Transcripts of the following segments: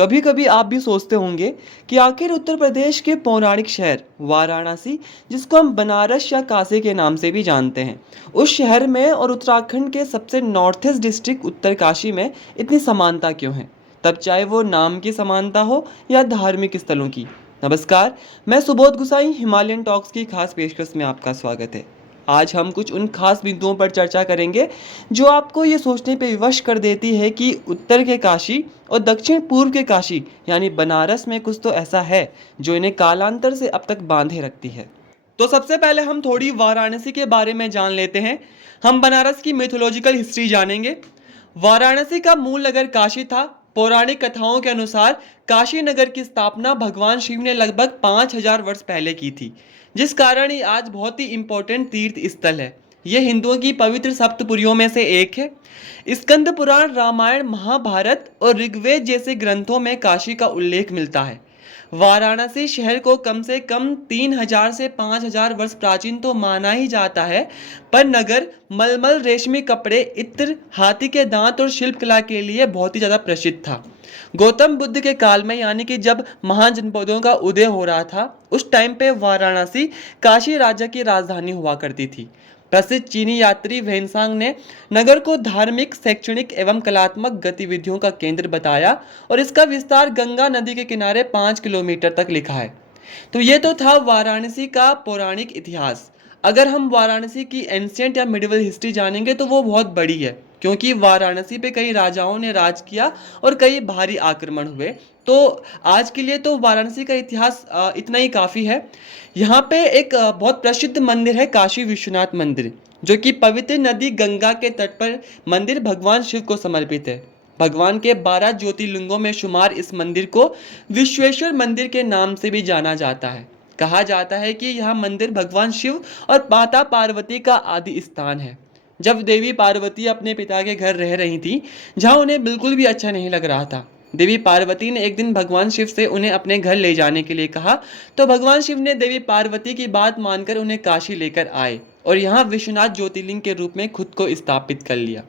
कभी कभी आप भी सोचते होंगे कि आखिर उत्तर प्रदेश के पौराणिक शहर वाराणसी, जिसको हम बनारस या काशी के नाम से भी जानते हैं, उस शहर में और उत्तराखंड के सबसे नॉर्थ ईस्ट डिस्ट्रिक्ट उत्तरकाशी में इतनी समानता क्यों है, तब चाहे वो नाम की समानता हो या धार्मिक स्थलों की। नमस्कार, मैं सुबोध गुसाई, हिमालयन टॉक्स की खास पेशकश में आपका स्वागत है। आज हम कुछ उन खास बिंदुओं पर चर्चा करेंगे जो आपको ये सोचने पे विवश कर देती है कि उत्तर के काशी और दक्षिण पूर्व के काशी यानी बनारस में कुछ तो ऐसा है जो इन्हें कालांतर से अब तक बांधे रखती है। तो सबसे पहले हम थोड़ी वाराणसी के बारे में जान लेते हैं। हम बनारस की मिथोलॉजिकल हिस्ट्री जानेंगे। वाराणसी का मूल नगर काशी था। पौराणिक कथाओं के अनुसार काशी नगर की स्थापना भगवान शिव ने लगभग 5000 वर्ष पहले की थी, जिस कारण ये आज बहुत ही इंपॉर्टेंट तीर्थ स्थल है। यह हिंदुओं की पवित्र सप्तपुरियों में से एक है। स्कंद पुराण, रामायण, महाभारत और ऋग्वेद जैसे ग्रंथों में काशी का उल्लेख मिलता है। वाराणसी शहर को कम से कम 3000 से 5000 वर्ष प्राचीन तो माना ही जाता है, पर नगर मलमल, रेशमी कपड़े, इत्र, हाथी के दांत और शिल्पकला के लिए बहुत ही ज़्यादा प्रसिद्ध था। गौतम बुद्ध के काल में, यानी कि जब महान जनपदों का उदय हो रहा था, उस टाइम पे वाराणसी काशी राज्य की राजधानी हुआ करती थी। प्रसिद्ध चीनी यात्री वेनसांग ने नगर को धार्मिक, शैक्षणिक एवं कलात्मक गतिविधियों का केंद्र बताया और इसका विस्तार गंगा नदी के किनारे 5 किलोमीटर तक लिखा है। तो ये तो था वाराणसी का पौराणिक इतिहास। अगर हम वाराणसी की एंशियंट या मिडिवल हिस्ट्री जानेंगे तो वो बहुत बड़ी है, क्योंकि वाराणसी पे कई राजाओं ने राज किया और कई भारी आक्रमण हुए। तो आज के लिए तो वाराणसी का इतिहास इतना ही काफ़ी है। यहाँ पे एक बहुत प्रसिद्ध मंदिर है, काशी विश्वनाथ मंदिर, जो कि पवित्र नदी गंगा के तट पर मंदिर भगवान शिव को समर्पित है। भगवान के 12 ज्योतिर्लिंगों में शुमार इस मंदिर को विश्वेश्वर मंदिर के नाम से भी जाना जाता है। कहा जाता है कि यह मंदिर भगवान शिव और माता पार्वती का आदि स्थान है। जब देवी पार्वती अपने पिता के घर रह रही थी, जहाँ उन्हें बिल्कुल भी अच्छा नहीं लग रहा था, देवी पार्वती ने एक दिन भगवान शिव से उन्हें अपने घर ले जाने के लिए कहा। तो भगवान शिव ने देवी पार्वती की बात मानकर उन्हें काशी लेकर आए और यहाँ विश्वनाथ ज्योतिर्लिंग के रूप में खुद को स्थापित कर लिया।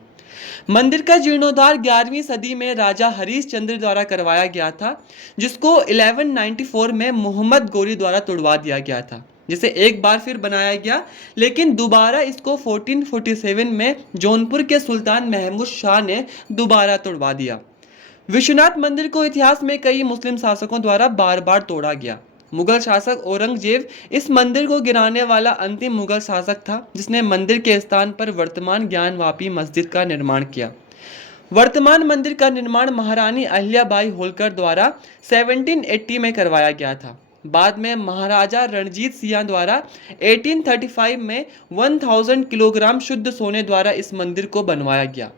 मंदिर का जीर्णोद्धार 11वीं सदी में राजा हरीश चंद्र द्वारा करवाया गया था, जिसको 1194 में मोहम्मद गोरी द्वारा तोड़वा दिया गया था, जिसे एक बार फिर बनाया गया, लेकिन दोबारा इसको 1447 में जौनपुर के सुल्तान महमूद शाह ने दोबारा तोड़वा दिया। विश्वनाथ मंदिर को इतिहास में कई मुस्लिम शासकों द्वारा बार बार तोड़ा गया। मुगल शासक औरंगजेब इस मंदिर को गिराने वाला अंतिम मुगल शासक था, जिसने मंदिर के स्थान पर वर्तमान ज्ञानवापी मस्जिद का निर्माण किया। वर्तमान मंदिर का निर्माण महारानी अहिल्याबाई होलकर द्वारा 1780 में करवाया गया था। बाद में महाराजा रणजीत सिंह द्वारा 1835 में 1000 किलोग्राम शुद्ध सोने द्वारा इस मंदिर को बनवाया गया।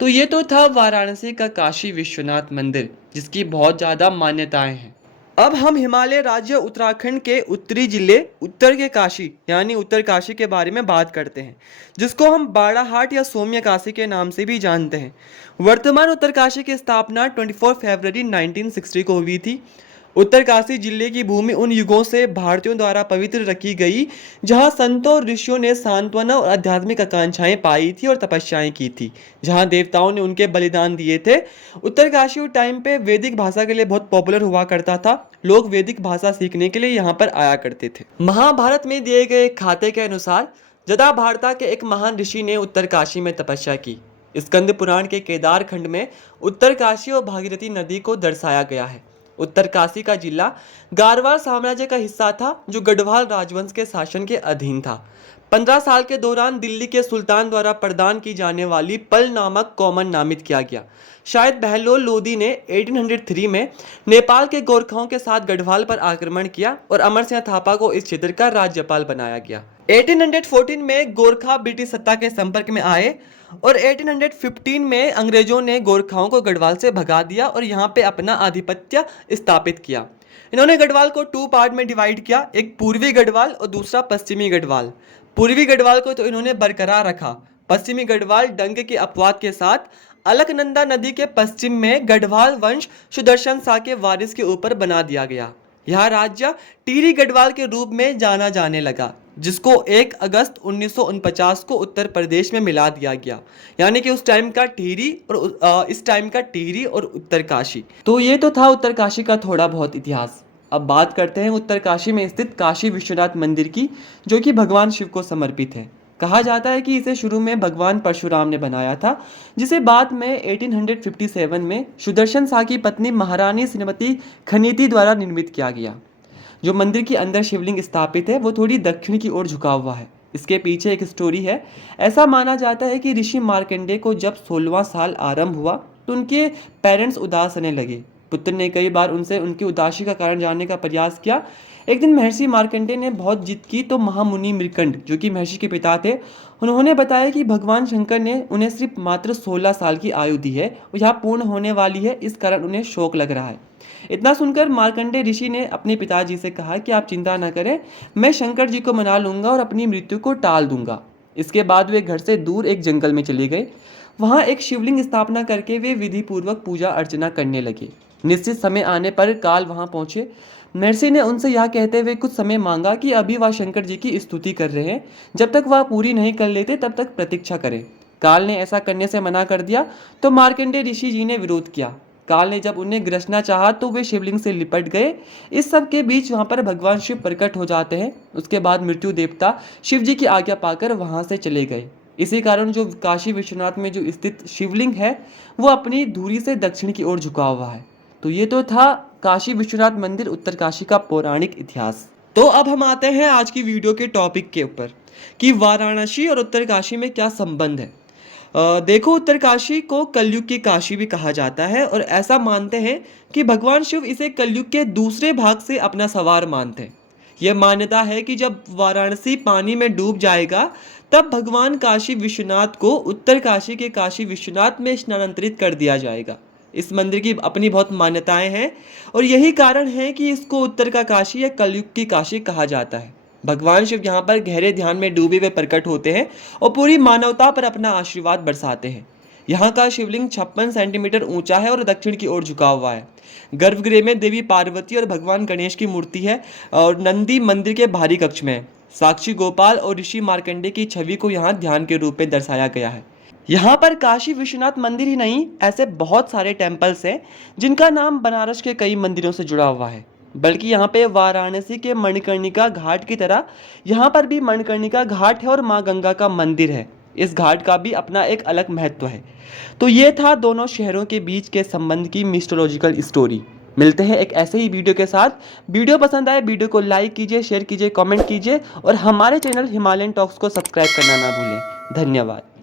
तो ये तो था वाराणसी का काशी विश्वनाथ मंदिर, जिसकी बहुत ज़्यादा मान्यताएं हैं। अब हम हिमालय राज्य उत्तराखंड के उत्तरी जिले उत्तर के काशी यानी उत्तर काशी के बारे में बात करते हैं, जिसको हम बाड़ाहाट या सौम्य काशी के नाम से भी जानते हैं। वर्तमान उत्तर काशी की स्थापना 24 फरवरी 1960 को हुई थी। उत्तरकाशी जिले की भूमि उन युगों से भारतीयों द्वारा पवित्र रखी गई, जहां संतों और ऋषियों ने सांत्वना और आध्यात्मिक आकांक्षाएं पाई थी और तपस्याएं की थी, जहां देवताओं ने उनके बलिदान दिए थे। उत्तरकाशी उस टाइम पे वैदिक भाषा के लिए बहुत पॉपुलर हुआ करता था। लोग वैदिक भाषा सीखने के लिए यहाँ पर आया करते थे। महाभारत में दिए गए खाते के अनुसार जटाभारता के एक महान ऋषि ने उत्तरकाशी में तपस्या की। स्कंद पुराण के केदार खंड में उत्तरकाशी और भागीरथी नदी को दर्शाया गया है। उत्तरकाशी का जिला गारवार साम्राज्य का हिस्सा था, जो गढ़वाल राजवंश के शासन के अधीन था। 15 साल के दौरान दिल्ली के सुल्तान द्वारा प्रदान की जाने वाली पल नामक कॉमन नामित किया गया। शायद बहलोल लोदी ने 1803 में नेपाल के गोरखाओं के साथ गढ़वाल पर आक्रमण किया और अमर सिंह थापा को इस क्षेत्र का राज्यपाल बनाया गया। 1814 में गोरखा ब्रिटिश सत्ता के संपर्क में आए और 1815 में अंग्रेजों ने गोरखाओं को गढ़वाल से भगा दिया और यहाँ पे अपना आधिपत्य स्थापित किया। इन्होंने गढ़वाल को 2 पार्ट में डिवाइड किया, एक पूर्वी गढ़वाल और दूसरा पश्चिमी गढ़वाल। पूर्वी गढ़वाल को तो इन्होंने बरकरार रखा। पश्चिमी गढ़वाल डंग के अपवाद के साथ अलकनंदा नदी के पश्चिम में गढ़वाल वंश सुदर्शन शाह के वारिस के ऊपर बना दिया गया। यह राज्य टिहरी गढ़वाल के रूप में जाना जाने लगा। जिसको 1 अगस्त 1949 को उत्तर प्रदेश में मिला दिया गया। यानी कि उस टाइम का टिहरी और इस टाइम का टिहरी और उत्तरकाशी। तो ये तो था उत्तरकाशी का थोड़ा बहुत इतिहास। अब बात करते हैं उत्तरकाशी में स्थित काशी विश्वनाथ मंदिर की, जो कि भगवान शिव को समर्पित है। कहा जाता है कि इसे शुरू में भगवान परशुराम ने बनाया था, जिसे बाद में 1857 में सुदर्शन शाह की पत्नी महारानी श्रीमती खनीति द्वारा निर्मित किया गया। जो मंदिर के अंदर शिवलिंग स्थापित है वो थोड़ी दक्षिण की ओर झुका हुआ है। इसके पीछे एक स्टोरी है। ऐसा माना जाता है कि ऋषि मार्कंडेय को जब 16वां साल आरंभ हुआ तो उनके पेरेंट्स उदास रहने लगे। पुत्र ने कई बार उनसे उनकी उदासी का कारण जानने का प्रयास किया। एक दिन महर्षि मार्कंडेय ने बहुत जिद की तो महामुनि मृकंड, जो कि महर्षि के पिता थे, उन्होंने बताया कि भगवान शंकर ने उन्हें सिर्फ मात्र 16 साल की आयु दी है और यह पूर्ण होने वाली है, इस कारण उन्हें शौक लग रहा है। इतना सुनकर मार्कंडेय ऋषि ने अपने पिताजी से कहा कि आप चिंता न करें, मैं शंकर जी को मना लूंगा और अपनी मृत्यु को टाल दूंगा। इसके बाद वे घर से दूर एक जंगल में चले गए। वहां एक शिवलिंग स्थापना करके वे विधि पूर्वक पूजा अर्चना करने लगे। निश्चित समय आने पर काल वहां पहुंचे। महर्षि ने उनसे यह कहते हुए कुछ समय मांगा कि अभी वह शंकर जी की स्तुति कर रहे हैं, जब तक वह पूरी नहीं कर लेते तब तक प्रतीक्षा करें। काल ने ऐसा करने से मना कर दिया तो मार्कंडेय ऋषि जी ने विरोध किया। काल ने जब उन्हें ग्रसना चाहा तो वे शिवलिंग से लिपट गए। इस सब के बीच वहां पर भगवान शिव प्रकट हो जाते हैं। उसके बाद मृत्यु देवता शिव जी की आज्ञा पाकर वहां से चले गए। इसी कारण जो काशी विश्वनाथ में जो स्थित शिवलिंग है वो अपनी धुरी से दक्षिण की ओर झुका हुआ है। तो ये तो था काशी विश्वनाथ मंदिर उत्तरकाशी का पौराणिक इतिहास। तो अब हम आते हैं आज की वीडियो के टॉपिक के ऊपर कि वाराणसी और उत्तरकाशी में क्या संबंध है। देखो, उत्तरकाशी को कलयुग की काशी भी कहा जाता है और ऐसा मानते हैं कि भगवान शिव इसे कलयुग के दूसरे भाग से अपना सवार मानते हैं। यह मान्यता है कि जब वाराणसी पानी में डूब जाएगा तब भगवान काशी विश्वनाथ को उत्तरकाशी के काशी विश्वनाथ में स्थानांतरित कर दिया जाएगा। इस मंदिर की अपनी बहुत मान्यताएं हैं और यही कारण है कि इसको उत्तर का काशी या कलयुग की काशी कहा जाता है। भगवान शिव यहाँ पर गहरे ध्यान में डूबे हुए प्रकट होते हैं और पूरी मानवता पर अपना आशीर्वाद बरसाते हैं। यहाँ का शिवलिंग 56 सेंटीमीटर ऊंचा है और दक्षिण की ओर झुका हुआ है। गर्भगृह में देवी पार्वती और भगवान गणेश की मूर्ति है और नंदी मंदिर के बाहरी कक्ष में है। साक्षी गोपाल और ऋषि मार्कंडेय की छवि को यहाँ ध्यान के रूप में दर्शाया गया है। यहाँ पर काशी विश्वनाथ मंदिर ही नहीं, ऐसे बहुत सारे टेम्पल्स हैं जिनका नाम बनारस के कई मंदिरों से जुड़ा हुआ है। बल्कि यहाँ पे वाराणसी के मणिकर्णिका घाट की तरह यहाँ पर भी मणिकर्णिका घाट है और माँ गंगा का मंदिर है। इस घाट का भी अपना एक अलग महत्व है। तो ये था दोनों शहरों के बीच के संबंध की मिस्टोलॉजिकल स्टोरी। मिलते हैं एक ऐसे ही वीडियो के साथ। वीडियो पसंद आए वीडियो को लाइक कीजिए, शेयर कीजिए, कमेंट कीजिए और हमारे चैनल हिमालयन टॉक्स को सब्सक्राइब करना ना भूलें। धन्यवाद।